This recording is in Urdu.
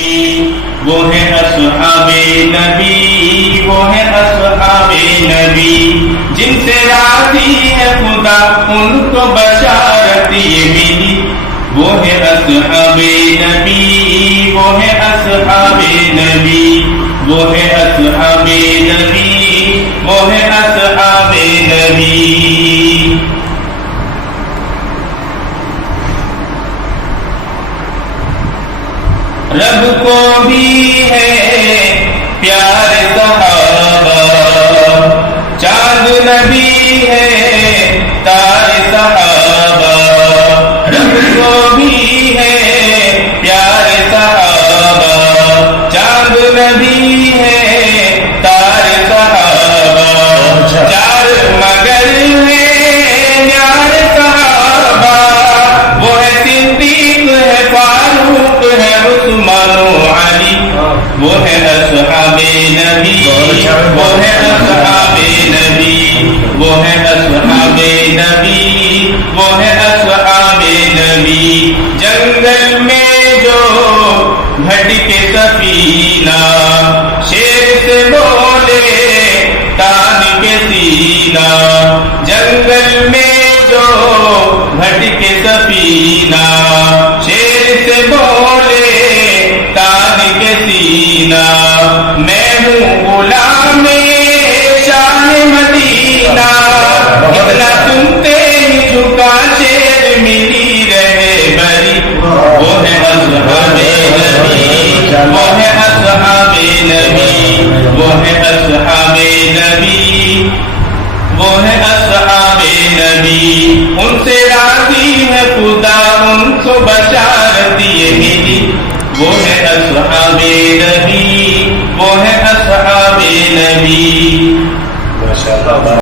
نبی، وہ ہے اصحاب نبی، وہ ہے اصحاب نبی، جن سے راضی ہے خدا ان کو بشارت یہ ملی، وہ ہے اصحاب نبی، وہ ہے اصحاب نبی، وہ ہے اصحاب نبی، وہ ہے اصحاب نبی۔ رب کو بھی ہے پیار صحابہ، چاند نبی ہے تار صحابہ، رب کو بھی ہے پیار صحابہ، چاند نبی ہے تار صحابہ، چار مگر ہے یار صحابہ، وہ ہے صدیق ہے فاروق ہے عثمان و علی، وہ ہے اصحاب نبی، وہ ہے اصحاب نبی، وہ ہے اصحاب نبی، وہ ہے اصحاب نبی۔ جنگل میں جو بھٹ کے سفینہ، شیر سے بولے تان کے سینہ، جنگل میں جو بھٹ کے سفینہ، شیر سے بولے تان کے سینہ، میں ہوں غلام شان مدینہ، اتنا سنتے ہی جھکا شیر ملی رہے بری، وہ ہے اصحاب نبی، وہ ہے اصحاب نبی، وہ ہے اصحاب نبی، وہ ہے اصحاب نبی، ان سے راضی ہے خدا ان کو بشارت یہ ملی، وہ ہے اصحاب نبی، وہ ہے اصحاب نبی۔ ماشاءاللہ۔